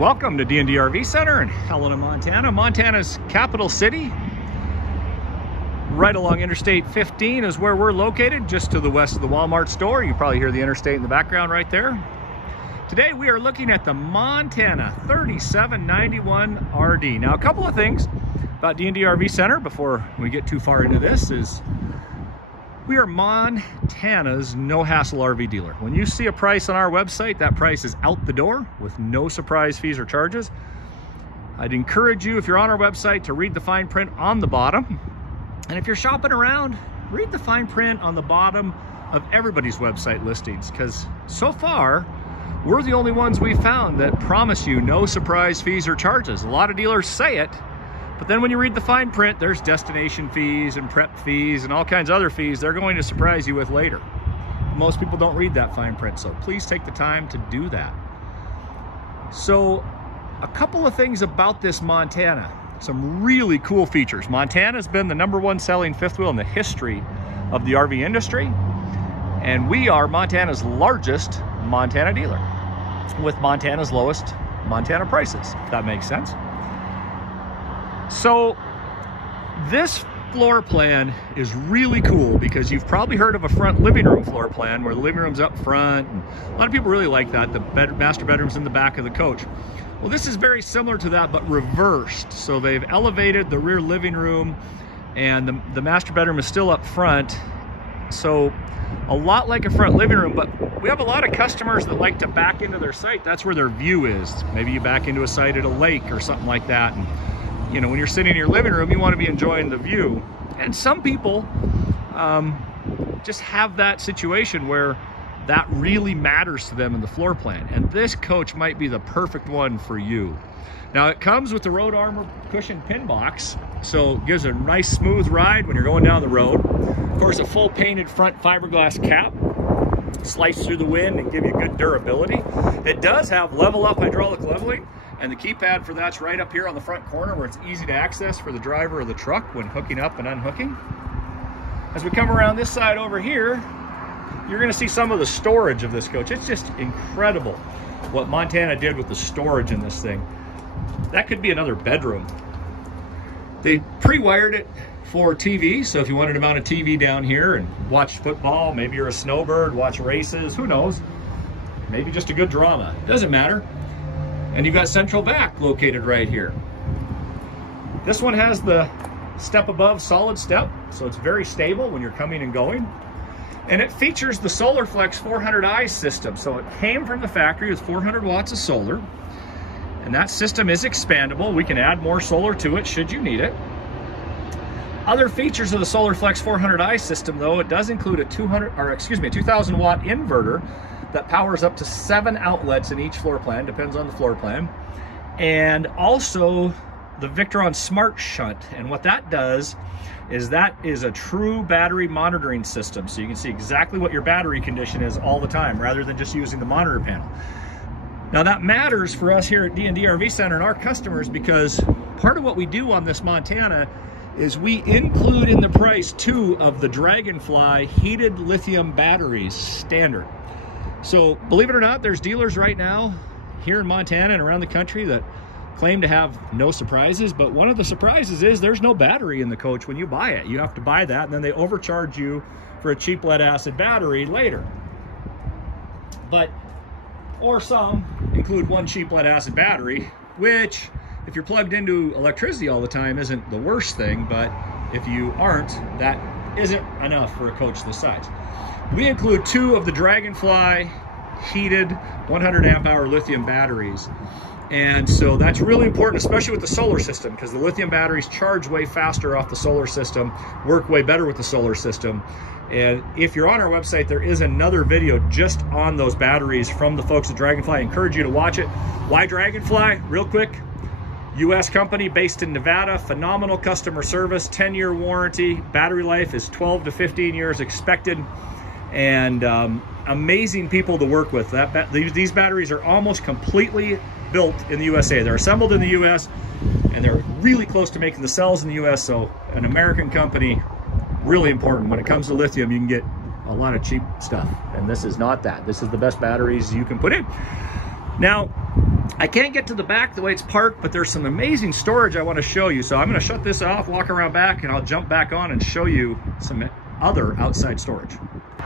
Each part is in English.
Welcome to D&D RV Center in Helena, Montana. Montana's capital city. Right along Interstate 15 is where we're located, just to the west of the Walmart store. You probably hear the interstate in the background right there. Today we are looking at the Montana 3791 RD. Now, a couple of things about D&D RV Center before we get too far into this is we are Montana's no-hassle RV dealer. When you see a price on our website, that price is out the door with no surprise fees or charges. I'd encourage you, if you're on our website, to read the fine print on the bottom. And if you're shopping around, read the fine print on the bottom of everybody's website listings, because so far, we're the only ones we've found that promise you no surprise fees or charges. A lot of dealers say it, but then when you read the fine print, there's destination fees and prep fees and all kinds of other fees they're going to surprise you with later. Most people don't read that fine print, so please take the time to do that. So, a couple of things about this Montana. Some really cool features. Montana's been the #1 selling fifth wheel in the history of the RV industry, and we are Montana's largest Montana dealer with Montana's lowest Montana prices, if that makes sense. So this floor plan is really cool because you've probably heard of a front living room floor plan where the living room's up front, and a lot of people really like that. The master bedroom's in the back of the coach. Well, this is very similar to that, but reversed. So they've elevated the rear living room, and the master bedroom is still up front. So a lot like a front living room, but we have a lot of customers that like to back into their site. That's where their view is. Maybe you back into a site at a lake or something like that. And, you know, when you're sitting in your living room, you want to be enjoying the view. And some people just have that situation where that really matters to them in the floor plan. And this coach might be the perfect one for you. Now, it comes with the Road Armor cushion pin box, so it gives a nice smooth ride when you're going down the road. Of course, a full painted front fiberglass cap, slice through the wind and give you good durability. It does have level up hydraulic leveling, and the keypad for that's right up here on the front corner where it's easy to access for the driver of the truck when hooking up and unhooking. As we come around this side over here, you're going to see some of the storage of this coach. It's just incredible what Montana did with the storage in this thing. That could be another bedroom. They pre-wired it for TV, so if you wanted to mount a TV down here and watch football, maybe you're a snowbird, watch races, who knows? Maybe just a good drama, doesn't matter. And you've got central vac located right here. This one has the step above solid step, so it's very stable when you're coming and going. And it features the SolarFlex 400i system. So it came from the factory with 400 watts of solar. And that system is expandable. We can add more solar to it should you need it. Other features of the SolarFlex 400i system, though, it does include a 2000 watt inverter that powers up to 7 outlets in each floor plan, depends on the floor plan. And also the Victron Smart Shunt. And what that does is that is a true battery monitoring system. So you can see exactly what your battery condition is all the time, rather than just using the monitor panel. Now that matters for us here at D&D RV Center and our customers, because part of what we do on this Montana is we include in the price 2 of the Dragonfly heated lithium batteries standard. So believe it or not, there's dealers right now here in Montana and around the country that claim to have no surprises, but one of the surprises is there's no battery in the coach when you buy it. You have to buy that, and then they overcharge you for a cheap lead acid battery later. Or some include 1 cheap lead acid battery, which if you're plugged into electricity all the time isn't the worst thing, but if you aren't, that isn't enough for a coach this size. We include 2 of the Dragonfly heated 100 amp hour lithium batteries. And so that's really important, especially with the solar system, because the lithium batteries charge way faster off the solar system, work way better with the solar system. And if you're on our website, there is another video just on those batteries from the folks at Dragonfly. I encourage you to watch it. Why Dragonfly? Real quick. US company based in Nevada, phenomenal customer service, 10-year warranty, battery life is 12 to 15 years expected, and amazing people to work with. These batteries are almost completely built in the USA. They're assembled in the US, and they're really close to making the cells in the US, so an American company, really important. When it comes to lithium, you can get a lot of cheap stuff, and this is not that. This is the best batteries you can put in. Now, I can't get to the back the way it's parked, but there's some amazing storage I want to show you. So I'm going to shut this off, walk around back, and I'll jump back on and show you some other outside storage.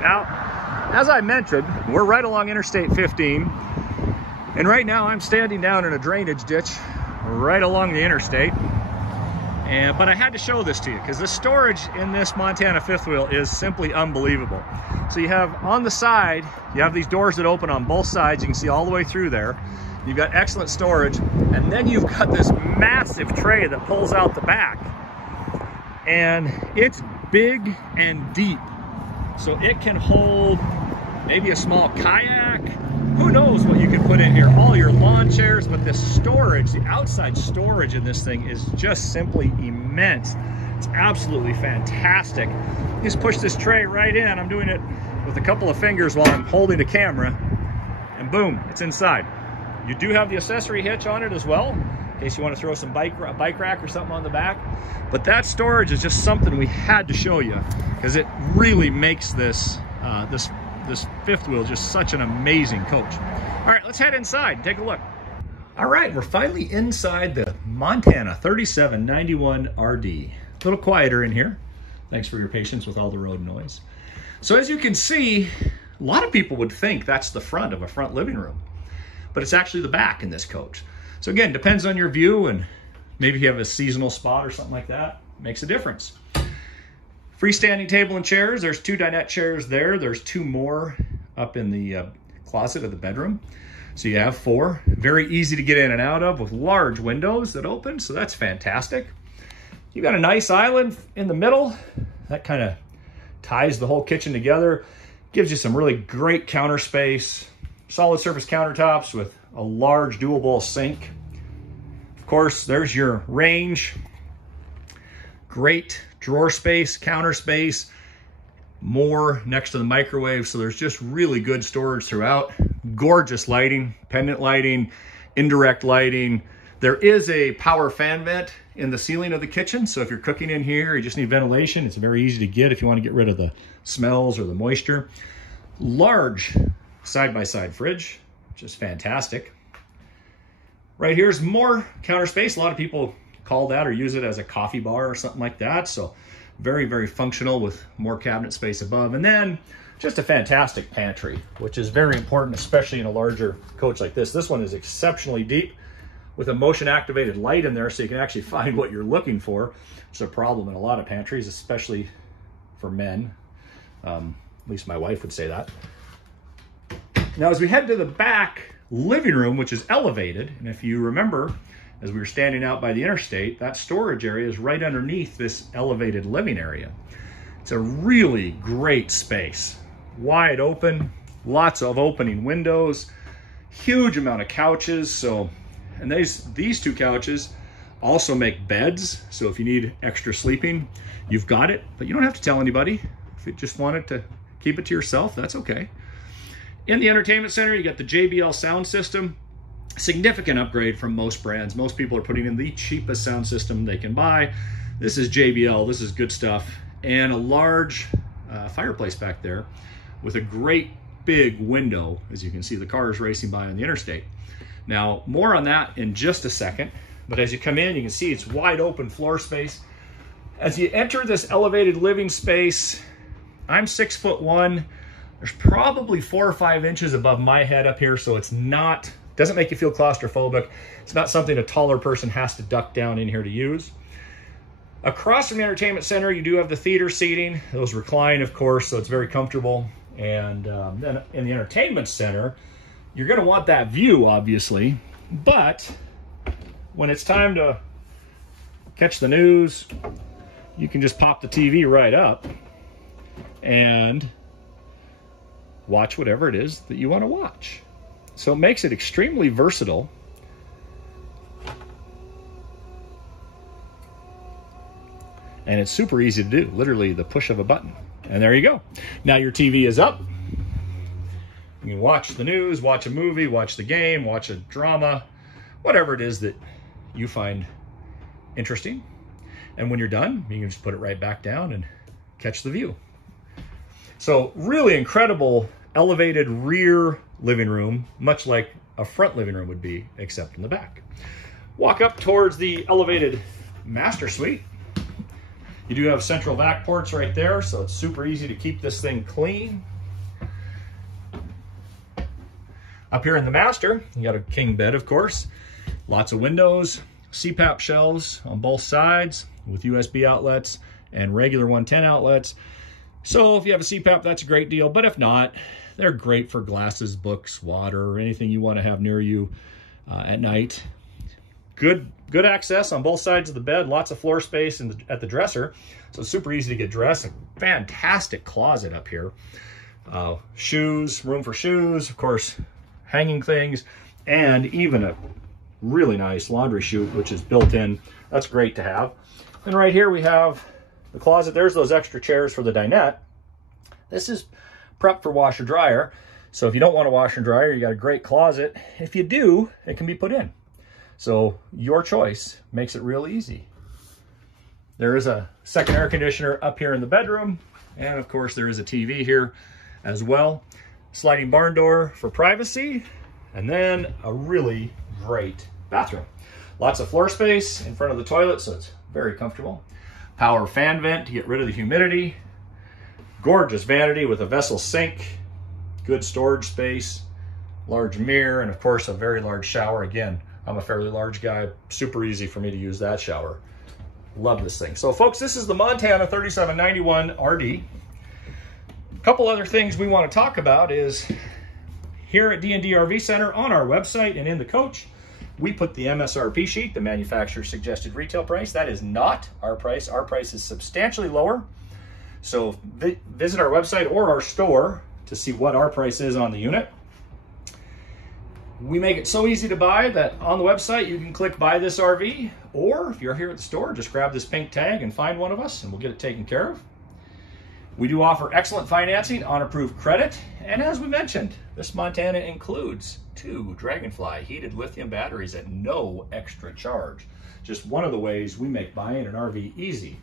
Now, as I mentioned, we're right along Interstate 15. And right now I'm standing down in a drainage ditch right along the interstate. But I had to show this to you because the storage in this Montana fifth wheel is simply unbelievable. So you have on the side, you have these doors that open on both sides. You can see all the way through there. You've got excellent storage. And then you've got this massive tray that pulls out the back. And it's big and deep. So it can hold maybe a small kayak. Who knows what you can put in here, all your lawn chairs, but the storage, the outside storage in this thing is just simply immense. It's absolutely fantastic. You just push this tray right in. I'm doing it with a couple of fingers while I'm holding the camera, and boom, it's inside. You do have the accessory hitch on it as well, in case you want to throw some bike rack or something on the back. But that storage is just something we had to show you because it really makes this this fifth wheel just such an amazing coach. All right, let's head inside and take a look. All right, we're finally inside the Montana 3791 RD. A little quieter in here. Thanks for your patience with all the road noise. So as you can see, a lot of people would think that's the front of a front living room, but it's actually the back in this coach. So again, depends on your view, and maybe if you have a seasonal spot or something like that, makes a difference. Freestanding table and chairs. There's 2 dinette chairs there. There's 2 more up in the closet of the bedroom. So you have 4. Very easy to get in and out of with large windows that open. So that's fantastic. You've got a nice island in the middle. That kind of ties the whole kitchen together. Gives you some really great counter space. Solid surface countertops with a large dual bowl sink. Of course, there's your range. Great drawer space, counter space, more next to the microwave. So there's just really good storage throughout. Gorgeous lighting, pendant lighting, indirect lighting. There is a power fan vent in the ceiling of the kitchen. So if you're cooking in here, you just need ventilation. It's very easy to get if you want to get rid of the smells or the moisture. Large side-by-side fridge, which is fantastic. Right here's more counter space. A lot of people call that or use it as a coffee bar or something like that. So very, very functional with more cabinet space above. And then just a fantastic pantry, which is very important, especially in a larger coach like this. This one is exceptionally deep with a motion activated light in there so you can actually find what you're looking for. It's a problem in a lot of pantries, especially for men. At least my wife would say that. Now, as we head to the back living room, which is elevated, and if you remember, as we were standing out by the interstate, that storage area is right underneath this elevated living area. It's a really great space. Wide open, lots of opening windows, huge amount of couches. So, and these 2 couches also make beds. So if you need extra sleeping, you've got it, but you don't have to tell anybody. If you just wanted to keep it to yourself, that's okay. In the entertainment center, you got the JBL sound system. Significant upgrade from most brands. Most people are putting in the cheapest sound system they can buy. This is JBL, this is good stuff. And a large fireplace back there with a great big window. As you can see, the cars racing by on the interstate. Now, more on that in just a second. But as you come in, you can see it's wide open floor space. As you enter this elevated living space, I'm 6'1". There's probably 4 or 5 inches above my head up here, so it's not, doesn't make you feel claustrophobic. It's not something a taller person has to duck down in here to use. Across from the entertainment center, you do have the theater seating. Those recline, of course, so it's very comfortable. And then in the entertainment center, you're going to want that view, obviously. But when it's time to catch the news, you can just pop the TV right up and watch whatever it is that you want to watch. So it makes it extremely versatile. And it's super easy to do, literally the push of a button. And there you go. Now your TV is up. You can watch the news, watch a movie, watch the game, watch a drama, whatever it is that you find interesting. And when you're done, you can just put it right back down and catch the view. So really incredible elevated rear living room, much like a front living room would be, except in the back. Walk up towards the elevated master suite. You do have central vac ports right there, so it's super easy to keep this thing clean. Up here in the master, you got a king bed, of course. Lots of windows, CPAP shelves on both sides with USB outlets and regular 110 outlets. So if you have a CPAP, that's a great deal. But if not, they're great for glasses, books, water, or anything you want to have near you at night. Good access on both sides of the bed. Lots of floor space at the dresser. So it's super easy to get dressed. A fantastic closet up here. Shoes, room for shoes, of course, hanging things, and even a really nice laundry chute, which is built in. That's great to have. And right here we have the closet. There's those extra chairs for the dinette. This is prepped for washer dryer. So if you don't want a washer and dryer, you got a great closet. If you do, it can be put in. So your choice makes it real easy. There is a second air conditioner up here in the bedroom. And of course there is a TV here as well. Sliding barn door for privacy. And then a really great bathroom. Lots of floor space in front of the toilet, so it's very comfortable. Power fan vent to get rid of the humidity. Gorgeous vanity with a vessel sink. Good storage space. Large mirror, and of course a very large shower. Again, I'm a fairly large guy. Super easy for me to use that shower. Love this thing. So folks, this is the Montana 3791 RD. A couple other things we want to talk about is here at D&D RV Center on our website and in the coach, we put the MSRP sheet, the manufacturer suggested retail price. That is not our price. Our price is substantially lower. So visit our website or our store to see what our price is on the unit. We make it so easy to buy that on the website you can click buy this RV, or if you're here at the store, just grab this pink tag and find one of us and we'll get it taken care of. We do offer excellent financing on approved credit, and as we mentioned, this Montana includes 2 Dragonfly heated lithium batteries at no extra charge. Just one of the ways we make buying an RV easy.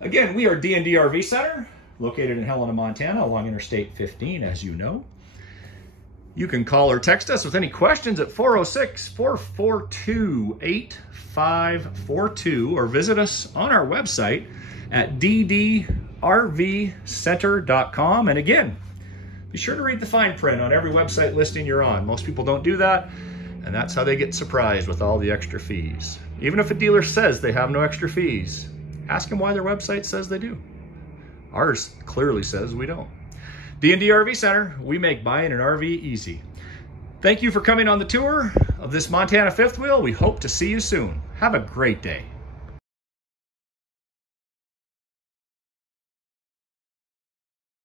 Again, we are D&D RV Center, located in Helena, Montana, along Interstate 15, as you know. You can call or text us with any questions at 406-442-8542, or visit us on our website at ddrvcenter.com. And again, be sure to read the fine print on every website listing you're on. Most people don't do that, and that's how they get surprised with all the extra fees. Even if a dealer says they have no extra fees, ask them why their website says they do. Ours clearly says we don't. D&D RV Center, we make buying an RV easy. Thank you for coming on the tour of this Montana fifth wheel. We hope to see you soon. Have a great day.